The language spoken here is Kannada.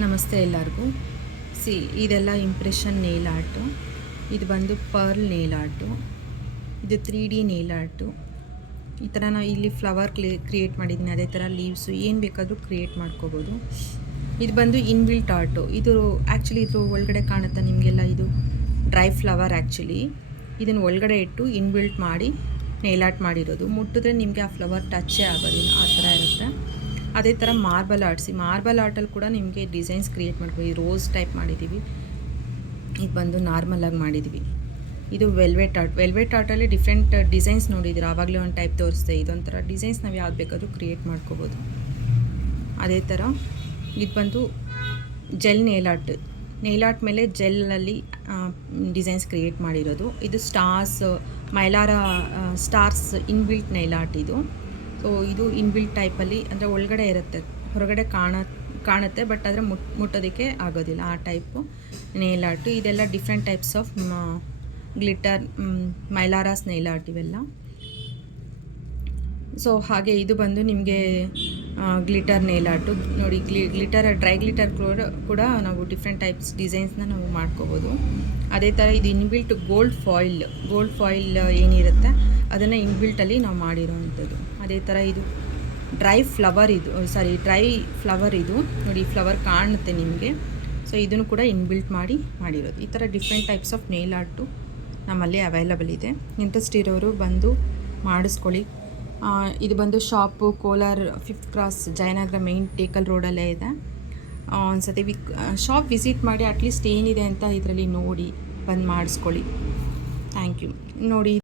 ನಮಸ್ತೆ ಎಲ್ಲರಿಗೂ. ಇದೆಲ್ಲ ಇಂಪ್ರೆಷನ್ ನೇಲ್ ಆರ್ಟು. ಇದು ಬಂದು ಪರ್ಲ್ ನೇಲ್ ಆರ್ಟು. ಇದು 3D ನೇಲ್ ಆರ್ಟು. ಈ ಥರ ನಾವು ಇಲ್ಲಿ ಫ್ಲವರ್ ಕ್ರಿಯೇಟ್ ಮಾಡಿದ್ದೀನಿ. ಅದೇ ಥರ ಲೀವ್ಸು ಏನು ಬೇಕಾದರೂ ಕ್ರಿಯೇಟ್ ಮಾಡ್ಕೋಬೋದು. ಇದು ಬಂದು ಇನ್ಬಿಲ್ಟ್ ಆರ್ಟು. ಇದು ಆ್ಯಕ್ಚುಲಿ ಇದು ಒಳಗಡೆ ಕಾಣುತ್ತಾ ನಿಮಗೆಲ್ಲ, ಇದು ಡ್ರೈ ಫ್ಲವರ್ ಆ್ಯಕ್ಚುಲಿ. ಇದನ್ನು ಒಳಗಡೆ ಇಟ್ಟು ಇನ್ಬಿಲ್ಟ್ ಮಾಡಿ ನೇಲ್ ಆರ್ಟ್ ಮಾಡಿರೋದು. ಮುಟ್ಟಿದ್ರೆ ನಿಮಗೆ ಆ ಫ್ಲವರ್ ಟಚ್ಚೇ ಆಗೋದಿಲ್ಲ, ಆ ಥರ ಇರುತ್ತೆ. ಅದೇ ಥರ ಮಾರ್ಬಲ್ ಆರ್ಟಲ್ಲಿ ಕೂಡ ನಿಮಗೆ ಡಿಸೈನ್ಸ್ ಕ್ರಿಯೇಟ್ ಮಾಡ್ಬೋದು. ಈ ರೋಸ್ ಟೈಪ್ ಮಾಡಿದ್ದೀವಿ, ಇದು ಬಂದು ನಾರ್ಮಲಾಗಿ ಮಾಡಿದ್ದೀವಿ. ಇದು ವೆಲ್ವೆಟ್ ಆರ್ಟಲ್ಲಿ ಡಿಫ್ರೆಂಟ್ ಡಿಸೈನ್ಸ್ ನೋಡಿದ್ದೀರ, ಆವಾಗಲೇ ಒಂದು ಟೈಪ್ ತೋರಿಸ್ದೆ. ಇದೊಂಥರ ಡಿಸೈನ್ಸ್ ನಾವು ಯಾವ್ದು ಬೇಕಾದರೂ ಕ್ರಿಯೇಟ್ ಮಾಡ್ಕೋಬೋದು. ಅದೇ ಥರ ಇದು ಬಂದು ಜೆಲ್ ನೇಲ್ ಆರ್ಟ್ ಮೇಲೆ ಜೆಲ್ಲಲ್ಲಿ ಡಿಸೈನ್ಸ್ ಕ್ರಿಯೇಟ್ ಮಾಡಿರೋದು. ಇದು ಮೈಲಾರ ಸ್ಟಾರ್ಸ್ ಇನ್ಬಿಲ್ಟ್ ನೇಲ್ ಆರ್ಟ್ ಇದು. ಸೊ ಇದು ಇನ್ಬಿಲ್ಟ್ ಟೈಪಲ್ಲಿ, ಅಂದರೆ ಒಳಗಡೆ ಇರುತ್ತೆ, ಹೊರಗಡೆ ಕಾಣುತ್ತೆ, ಬಟ್ ಆದರೆ ಮುಟ್ಟೋದಕ್ಕೆ ಆಗೋದಿಲ್ಲ, ಆ ಟೈಪು ನೇಲ್ ಆರ್ಟು. ಇದೆಲ್ಲ ಡಿಫ್ರೆಂಟ್ ಟೈಪ್ಸ್ ಆಫ್ ಗ್ಲಿಟರ್ ಮೈಲಾರಾಸ್ ನೇಲ್ ಆರ್ಟ್ ಇವೆಲ್ಲ. ಸೊ ಹಾಗೆ ಇದು ಬಂದು ನಿಮಗೆ ಗ್ಲಿಟರ್ ನೇಲ್ ಆರ್ಟು ನೋಡಿ. ಡ್ರೈ ಗ್ಲಿಟರ್ ಕೂಡ ನಾವು ಡಿಫ್ರೆಂಟ್ ಟೈಪ್ಸ್ ಡಿಸೈನ್ಸ್ನ ನಾವು ಮಾಡ್ಕೋಬೋದು. ಅದೇ ಥರ ಇದು ಇನ್ಬಿಲ್ಟ್ ಗೋಲ್ಡ್ ಫಾಯಿಲ್ ಏನಿರುತ್ತೆ ಅದನ್ನು ಇನ್ಬಿಲ್ಟಲ್ಲಿ ನಾವು ಮಾಡಿರೋವಂಥದ್ದು. ಅದೇ ಥರ ಇದು ಡ್ರೈ ಫ್ಲವರ್ ಇದು ನೋಡಿ, ಫ್ಲವರ್ ಕಾಣುತ್ತೆ ನಿಮಗೆ. ಸೊ ಇದನ್ನು ಕೂಡ ಇನ್ಬಿಲ್ಟ್ ಮಾಡಿರೋದು. ಈ ಥರ different types of nail art ನಮ್ಮಲ್ಲಿ ಅವೈಲಬಲ್ ಇದೆ. ಇಂಟ್ರೆಸ್ಟ್ ಇರೋರು ಬಂದು ಮಾಡಿಸ್ಕೊಳ್ಳಿ. ಇದು ಬಂದು shop Kolar 5th cross Jayanagar main Tekal ರೋಡಲ್ಲೇ ಇದೆ. ಒಂದ್ಸತಿ ಶಾಪ್ ವಿಸಿಟ್ ಮಾಡಿ ಅಟ್ಲೀಸ್ಟ್ ಏನಿದೆ ಅಂತ ಇದರಲ್ಲಿ ನೋಡಿ ಬಂದು ಮಾಡಿಸ್ಕೊಳ್ಳಿ. Thank you. ನೋಡಿ.